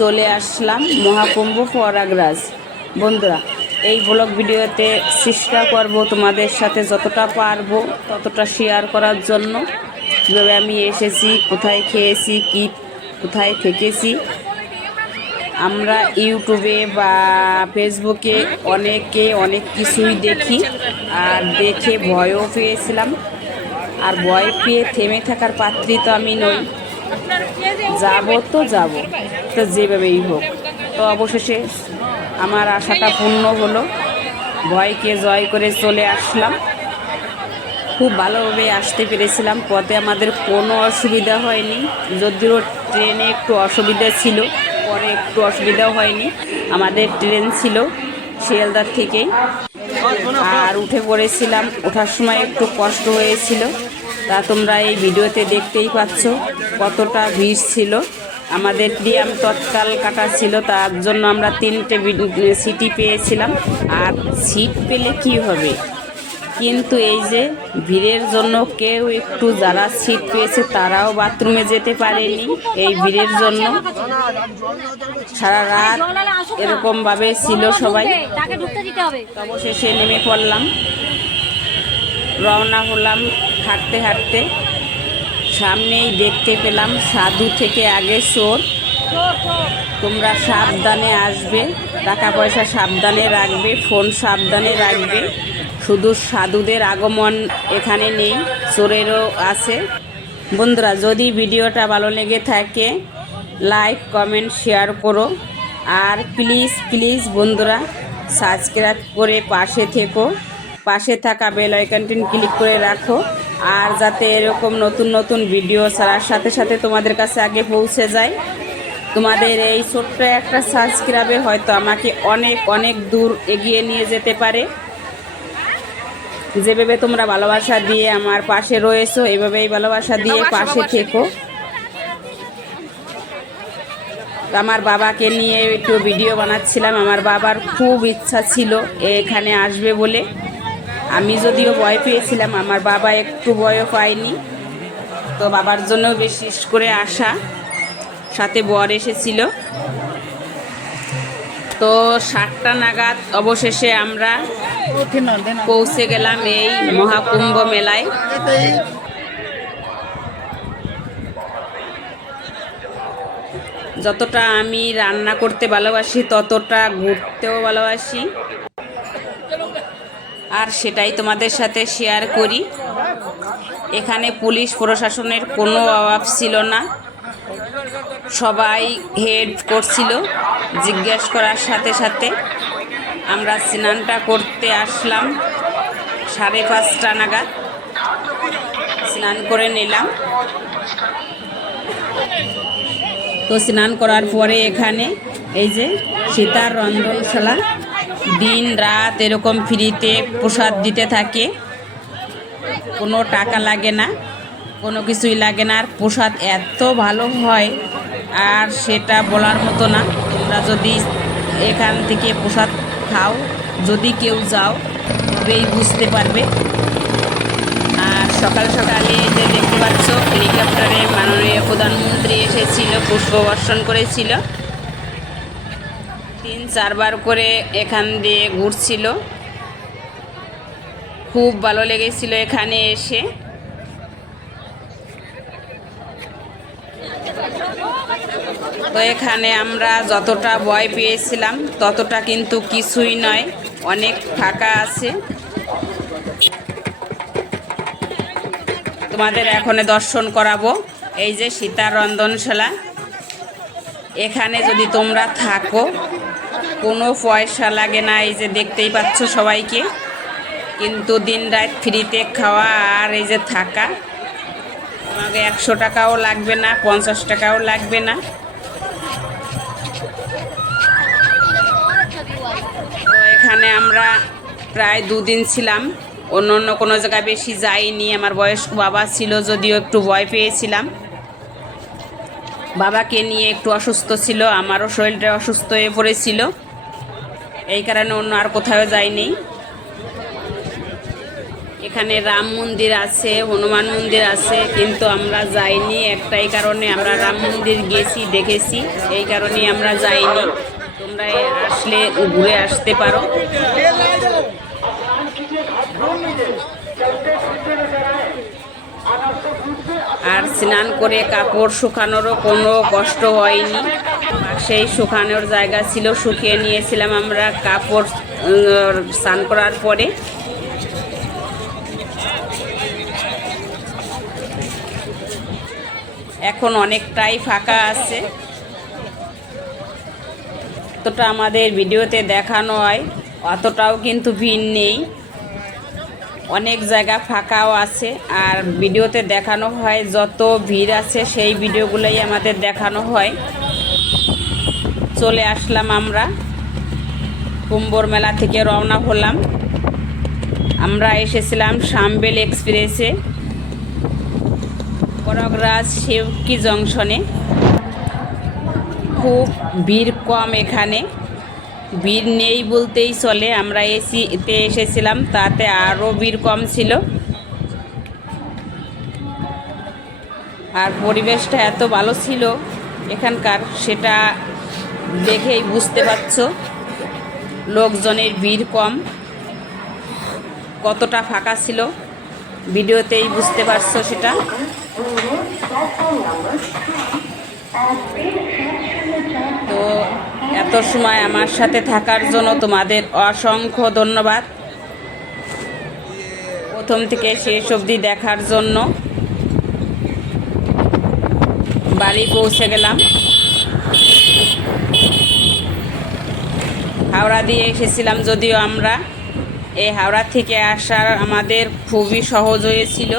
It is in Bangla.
চলে আসলাম মহাকুম্ভ প্রয়াগরাজ। বন্ধুরা, এই ব্লগ ভিডিওতে চেষ্টা করব তোমাদের সাথে যতটা পারবো ততটা শেয়ার করার জন্য। কীভাবে আমি এসেছি, কোথায় খেয়েছি, কি কোথায় থেকেছি। আমরা ইউটিউবে বা ফেসবুকে অনেকে অনেক কিছুই দেখি, আর দেখে ভয়ও পেয়েছিলাম। আর ভয় পেয়ে থেমে থাকার পাত্রী তো আমি নই, যাবো তো যেভাবেই হোক। তো অবশেষে আমার আশাটা পূর্ণ হলো, ভয়কে জয় করে চলে আসলাম। খুব ভালোভাবে আসতে পেরেছিলাম, পথে আমাদের কোনো অসুবিধা হয়নি। যদিও ট্রেনে একটু অসুবিধা ছিল, পরে একটু অসুবিধাও হয়নি। আমাদের ট্রেন ছিল শিয়ালদার থেকে, আর উঠে পড়েছিলাম। ওঠার সময় একটু কষ্ট হয়েছিল, তা তোমরা এই ভিডিওতে দেখতেই পাচ্ছ কতটা ভিড় ছিল। আমাদের প্রিয়াম তৎকাল কাটা ছিল, তার জন্য আমরা 3টে সিটি পেয়েছিলাম। আর সিট পেলে কি হবে, কিন্তু এই যে ভিড়ের জন্য কেউ একটু, যারা সিট পেয়েছে তারাও বাথরুমে যেতে পারেনি এই ভিড়ের জন্য। সারা রাত এরকমভাবে ছিল সবাই। অবশেষে নেমে পড়লাম, রওনা হলাম হাঁটতে হাঁটতে। সামনেই দেখতে পেলাম সাধু থেকে আগে চোর। তোমরা সাবধানে আসবে, টাকা পয়সা সাবধানে রাখবে, ফোন সাবধানে রাখবে। শুধু সাধুদের আগমন এখানে নেই, চোরেরও আছে। বন্ধুরা, যদি ভিডিওটা ভালো লেগে থাকে লাইক কমেন্ট শেয়ার করো। আর প্লিজ প্লিজ বন্ধুরা, সাবস্ক্রাইব করে পাশে থেকো, পাশে থাকা বেল আইকনটি ক্লিক করে রাখো। আর যাতে এরকম নতুন নতুন ভিডিও ছাড়ার সাথে সাথে তোমাদের কাছে আগে পৌঁছে যায়। তোমাদের এই ছোট্ট একটা সাবস্ক্রাইবে হয়তো আমাকে অনেক অনেক দূর এগিয়ে নিয়ে যেতে পারে। যেভাবে তোমরা ভালোবাসা দিয়ে আমার পাশে রয়েছো, এভাবেই ভালোবাসা দিয়ে পাশে থেকো। আমার বাবাকে নিয়ে একটু ভিডিও বানাচ্ছিলাম। আমার বাবার খুব ইচ্ছা ছিল এখানে আসবে বলে। আমি যদিও ভয় পেয়েছিলাম, আমার বাবা একটু ভয়ও পায়নি। তো বাবার জন্য বিশেষ করে আসা, সাথে বর এসেছিল। তো 7টা নাগাদ অবশেষে আমরা পৌঁছে গেলাম এই মহাকুম্ভ মেলায়। যতটা আমি রান্না করতে ভালোবাসি, ততটা ঘুরতেও ভালোবাসি, আর সেটাই তোমাদের সাথে শেয়ার করি। এখানে পুলিশ প্রশাসনের কোনো অভাব ছিল না, সবাই হেল্প করছিল। জিজ্ঞেস করার সাথে সাথে আমরা স্নানটা করতে আসলাম 5:30 নাগাদ, স্নান করে নিলাম। তো স্নান করার পরে এখানে এই যে সীতার রন্ধনশালা, দিন রাত এরকম ফ্রিতে প্রসাদ দিতে থাকে। কোনো টাকা লাগে না, কোনো কিছুই লাগে না। আর প্রসাদ এত ভালো হয়, আর সেটা বলার মতো না। তোমরা যদি এখান থেকে প্রসাদ খাও, যদি কেউ যাও, তবেই বুঝতে পারবে। আর সকাল সকালে যে দেখতে পাচ্ছ হেলিকপ্টারে মাননীয় প্রধানমন্ত্রী এসেছিল, পুষ্পবর্ষণ করেছিল। 3-4 বার করে এখান দিয়ে ঘুরছিল। খুব ভালো লেগেছিল এখানে এসে। তো এখানে আমরা যতটা ভয় পেয়েছিলাম ততটা কিন্তু কিছুই নয়, অনেক ফাঁকা আছে। তোমাদের এখন দর্শন করাবো এই যে সীতার রন্ধনশালা। এখানে যদি তোমরা থাকো, কোনো পয়সা লাগে না। এই যে দেখতেই পাচ্ছ সবাইকে, কিন্তু দিন রাত ফ্রিতে খাওয়া আর এই যে থাকা। তোমাকে 100 টাকাও লাগবে না, 50 টাকাও লাগবে না। তো এখানে আমরা প্রায় 2 দিন ছিলাম, অন্য কোনো জায়গায় বেশি যাইনি। আমার বয়স্ক বাবা ছিল, যদিও একটু ভয় পেয়েছিলাম। বাবাকে নিয়ে একটু অসুস্থ ছিল, আমারও শরীরটা অসুস্থ হয়ে পড়েছিল, এই কারণে অন্য আর কোথাও যাইনি। এখানে রাম মন্দির আছে, হনুমান মন্দির আছে, কিন্তু আমরা যাইনি একটাই কারণে, আমরা রাম মন্দির গেছি, দেখেছি, এই কারণেই আমরা যাইনি। তোমরা আসলে ঘুরে আসতে পারো। আর স্নান করে কাপড় শুকানোরও কোনো কষ্ট হয়নি, সেই শুকানোর জায়গা ছিল, শুকিয়ে নিয়েছিলাম আমরা কাপড় স্নান করার পরে। এখন অনেকটাই ফাঁকা আছে, অতটা আমাদের ভিডিওতে দেখানো হয় অতটাও কিন্তু ভিড় নেই, অনেক জায়গা ফাঁকাও আছে। আর ভিডিওতে দেখানো হয় যত ভিড় আছে সেই ভিডিওগুলোই আমাদের দেখানো হয়। চলে আসলাম আমরা, কুম্ভর মেলা থেকে রওনা হলাম। আমরা এসেছিলাম শামবেল এক্সপ্রেসে, প্রয়াগরাজ সেবকি জংশনে। খুব ভিড় কম এখানে, ভিড় নেই বলতেই চলে। আমরা এসিতে এসেছিলাম, তাতে আরও ভিড় কম ছিল। আর পরিবেশটা এত ভালো ছিল এখানকার, সেটা দেখেই বুঝতে পারছো লোকজনের ভিড় কম, কতটা ফাঁকা ছিল ভিডিওতেই বুঝতে পারছো সেটা। তো এত সময় আমার সাথে থাকার জন্য তোমাদের অসংখ্য ধন্যবাদ, প্রথম থেকে শেষ অবধি দেখার জন্য। বাড়ি পৌঁছে গেলাম, হাওড়া দিয়ে এসেছিলাম যদিও আমরা। এই হাওড়া থেকে আসার আমাদের খুবই সহজ হয়েছিল।